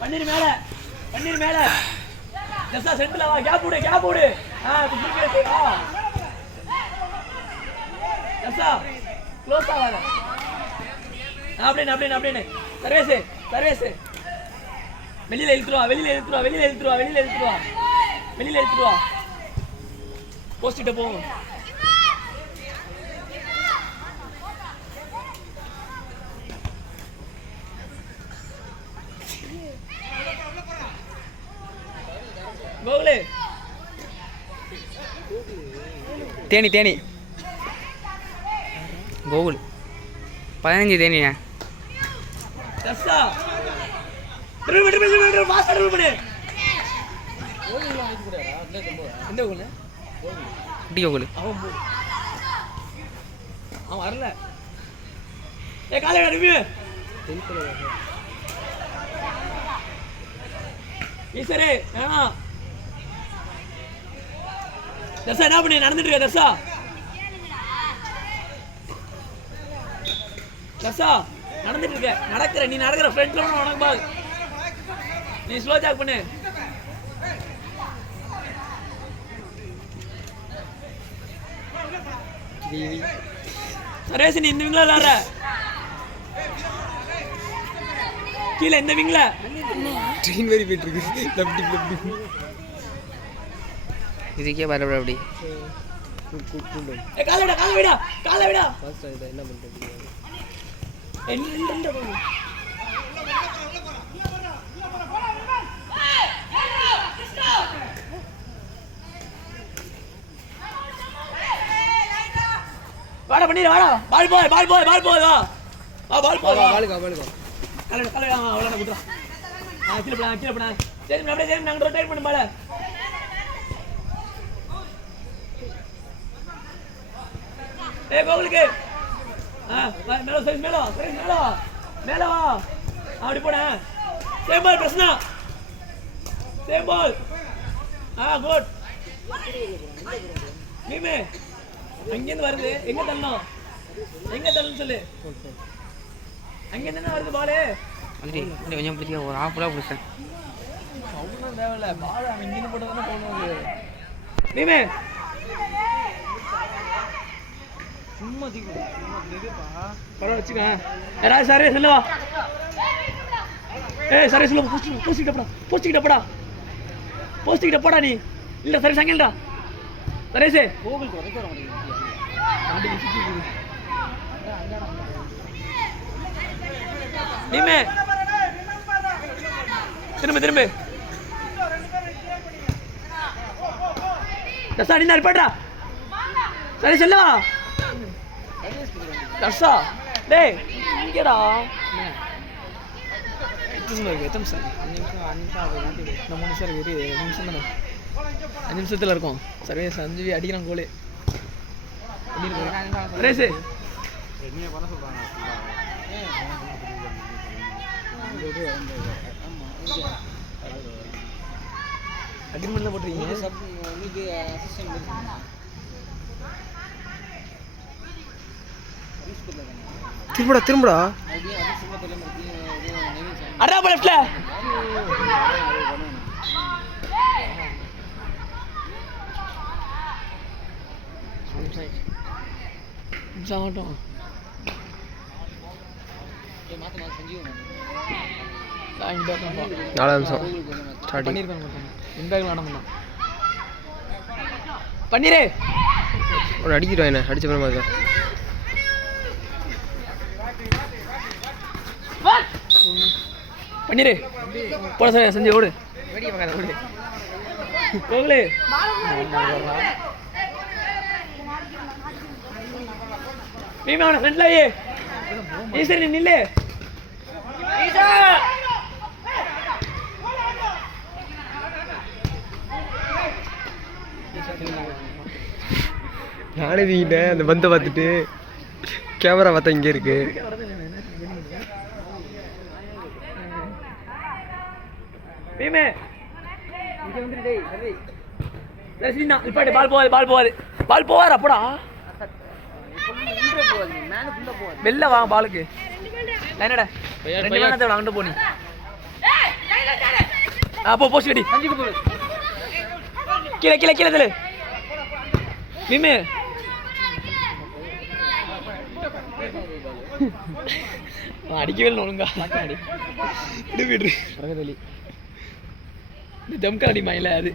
பன்னீர் மேல பன்னீர் மேல ஜஸ்டா சென்டர்ல வா கேப் விடு ஜஸ்டா க்ளோஸ் ஆகாத அப்படின்னு சர்வேஸ் வெளியில இழுத்துருவா போஸ்ட் கிட்ட போவோம் கோகுலே தேனி கோகுல் 15 தேனியா தஸ்ஸா ட்ரிபிள் பாஸ் ட்ரிபிள் பண்ணு எந்த கோகுல் குட்டி கோகுல் அவன் வரல காலையில ரிவ்யூ ஈஸ்வரே தர்ஷா என்ன பண்ணி நடந்துட்டு இருக்க தர்ஷா நடந்துட்டு இருக்க நீ நடக்கிற ஃப்ரெண்ட்ல உனக்கு பால் நீ ஸ்லோ ஜாக் பண்ணு சரேஷ் நீ இந்த விங்ல விளையாடுற கீழே இந்த விங்ல ட்ரெயின் வரி போயிட்டு இருக்கு லப்டி இதுக்கே வரல அப்படி காலை விடா ஃபர்ஸ்ட் இத என்ன பண்றது என்ன வாடா பண்ணிரு வாடா பால் போய் வா பால் போய் காலை அவ்வளவு குடுறா கீழ போடா சரி அப்படியே நாங்க ரொட்டேட் பண்ணு பால கோகுலுக்கு மேல வா அப்படி போட சேம் பால் பிரச்சனை சேம் பால் குட் நீமே அங்கேருந்து வருது எங்க தள்ளணும் சொல்லு அங்கேருந்து வருது பாலு கொஞ்சம் பிடிச்ச ஒரு ஹாஃப் ஃபுல்லாக பிடிச்சேன் அவ்வளோ தேவையில்ல பால் அவன் இங்கேருந்து போட்டதானே போகணும் நீமே சும்மா பரவாயில்ல வச்சுக்க யாராவது சாரே சொல்லுவா சரி சொல்லுவா போஸ்டிக்கிட்ட போடா நீ இல்லை சரி சங்கல்டா சரேசே நீமே திரும்ப தர்ஷா நீ இருப்பாடா சரி சொல்லுவா தர்ஷா டேய் இங்கடா எத்தனை நிமிஷம் 5 நிமிஷம் இருக்கு 2 நிமிஷம் தானே 5 நிமிஷத்துல இருக்கும் சர்வேஸ் 5 அடிக்கிறான் கோலே ரேஸ் என்ன பண்ண சொல்றாங்க அக்ரிமெண்ட்ல போட்டுறீங்க உங்களுக்கு அசிஸ்டன்ட் திரும்புடா அடா லெஃப்ட்ல ஜாட்டோ பன்னீரே அடிக்கிறோம் என்ன அடிச்ச பிறகு பன்னீரே போட சார் செஞ்சு ஓடு கோகுலே மீமான ஃப்ரெண்ட்ல ஈஸ்வரி நீ நில்லு நானே வீட்டேன் அந்த பந்தை பார்த்துட்டு கேமரா பார்த்தா இங்கே இருக்கு பீமே இங்க வந்து டேய் சரி ரசினா இப்படி பால் போவாரு அப்படா வெளில வா பாலுக்கு என்னடா ரெண்டு மேல தான் அங்க போனி அப்போ போஸ்ட் கட்டி கீழே கீழே கீழே தள்ளு மீமே அடிக்கவே இல்லை ஒழுங்கா விடு இந்த ஜம்கா அடி மாயில அது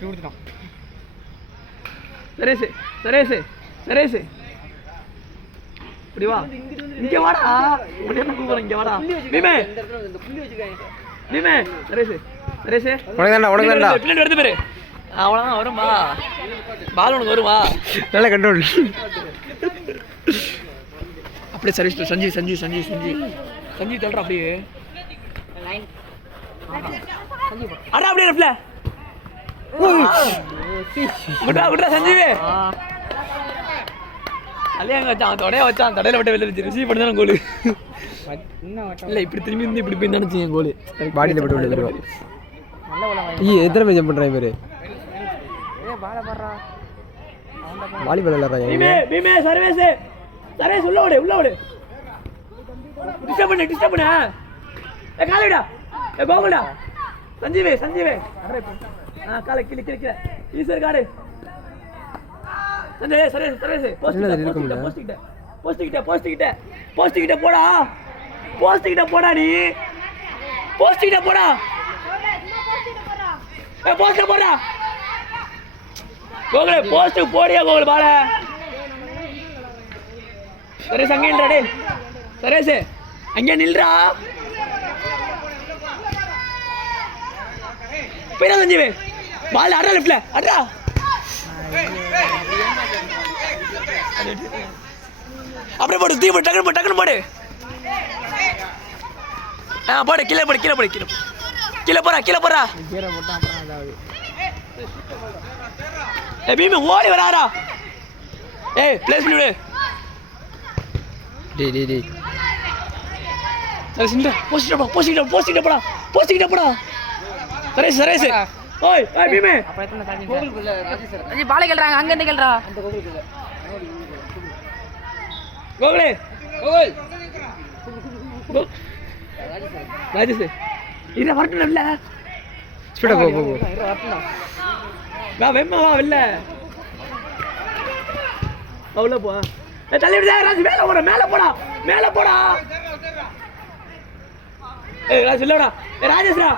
கொடுத்துட்டான் சரேசு சரேசு சரேசு இப்படி வா இங்க வாடா உடனே கூப்பிடுறேன் இங்க வாடா மீமே மீமே சரேசு சரேசு உனக்கு தான்டா பின்னாடி எடுத்து பேரு அவ்வளோதான் வரும் வா பால் உனக்கு வரும் வா நல்ல கண்ட்ரோல் அப்படியே சர்வீஸ் சஞ்சீவ் சஞ்சீவ் சஞ்சீவ் சஞ்சீவ் சஞ்சீவ் தள்ளுறா அப்படியே அடா அப்படியே ரெப்ல குட்டா குட்டா சஞ்சீவே அலையாங்க வச்சான் தொடையா வச்சான் தொடையில விட்டு வெளில வச்சு ரிசீவ் பண்ணி தானே கோலு இல்லை இப்படி திரும்பி இருந்து இப்படி போய் நினச்சி என் கோலு பாடியில் போட்டு விட்டு தருவோம் எத்தனை பேர் ஜம்ப் பண்ணுறாங்க பேர் வாலிபால் விளையாடுறாங்க பீமே பீமே சர்வேஸ் சர்வேஸ் உள்ள ஓடு உள்ள ஓடு டிஸ்டர்ப் பண்ணு ஏ காலைடா ஏ கோகுல்டா சஞ்சீவே சஞ்சீவே காலை கிளி கிளி கிளி ஈஸ்வர் காடு சஞ்சீவே சர்வேஸ் சர்வேஸ் போஸ்ட் கிட்ட போடா நீ போஸ்ட் கிட்ட போடா ஏ போஸ்ட் போடா கோகுலே போஸ்ட் போடியா கோகுல் பால சரேஸ் அங்கே நில்றா டேய் சரேஸ் அங்கே நில்றா பேரா சஞ்சீவே பால் அடா லெஃப்ட்ல அடா அப்படியே போடு தீ போடு டக்குனு போடு போடு கீழே போடு கீழே போறா பீமே ஓடி வராரா ஏய் பிளேஸ் பண்ணி விடு டேய் சரி சிண்டா போஸ்ட் போடா சரேஸ் ஓய் பீமே அஜி பாலை கேள்றாங்க அங்க இருந்து கேள்றா கோகுலே ராஜேஷ் இத வரட்டும் இல்ல ஸ்பீடா போ வா வெம்மா வா இல்ல அவ்வளோ போ தள்ளி விடு ராஜ் மேல போடா ஏய் ராஜ் இல்லடா ஏய் ராஜேஷ்ரா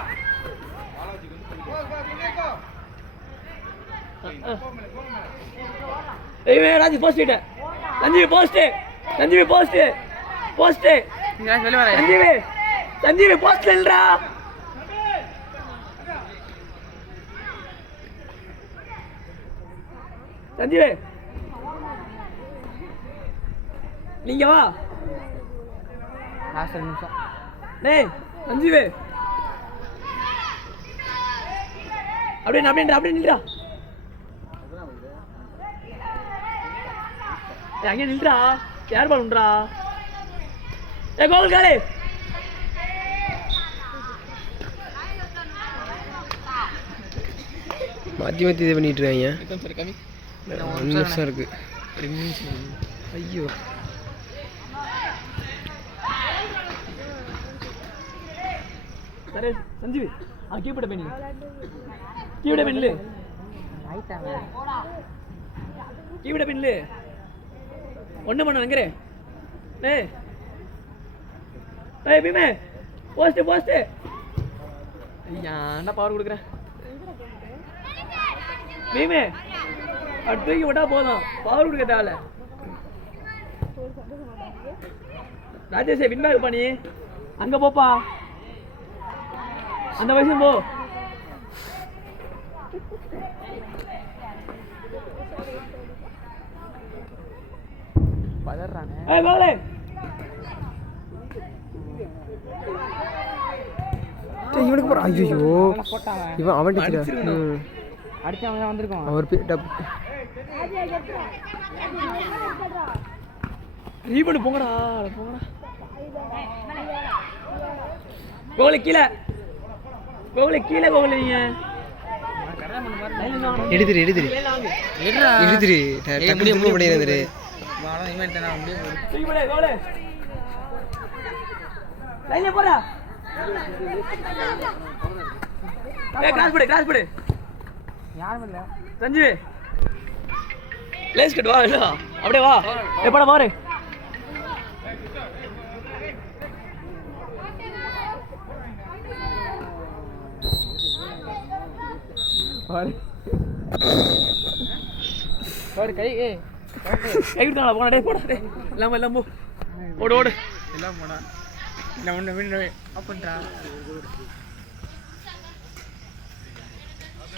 ஏய் ராஜ் போஸ்ட் இட சஞ்சீவி போஸ்ட் சஞ்சீவி போஸ்ட் இல்லடா சஞ்சீவே நீங்க வா நிமிஷம் டேய் சஞ்சீவே அப்படியே நில்றா அங்கே நில்றா யார் பால் உண்டா ஏ கோகுல் காலே மாற்றி இது பண்ணிட்டு இருக்காங்க 1 நிமிஷம் இருக்கு ஐயோ சரி சஞ்சீவி கீப்பட பெண்ணு ஒண்ணு பண்ண நினைக்கிறேன் ஏய் பீமே போஸ்ட் ஏன்டா பவர் கொடுக்குறேன் பீமே தூக்கி விட்டா போதும் பவர் கொடுக்க தேவையில்ல ராஜேஷ் வின்பாக் பண்ணி அங்க போப்பா அந்த வயசும் போ பதறானே இவனுக்கு போற ஐயோ இவன் அவன் அடிச்சவன் வந்திருக்கான் அவர் ரீபன் போங்கடா கோகுலே கீழே நீங்க எடுத்துரு டக்குனு பண்ணிடுறேன் போடா கிராஸ் போடு யாரும் இல்ல சஞ்சீவ் லேஸ் கட் வா இல்ல அப்படியே வா எப்படா பாரு ஒரு கை கை விட்டாங்களா போனா டேய் போடா டேய் எல்லாம் போ ஓடு எல்லாம் போனா இல்ல ஒண்ணு வின்னு அப்பன்றா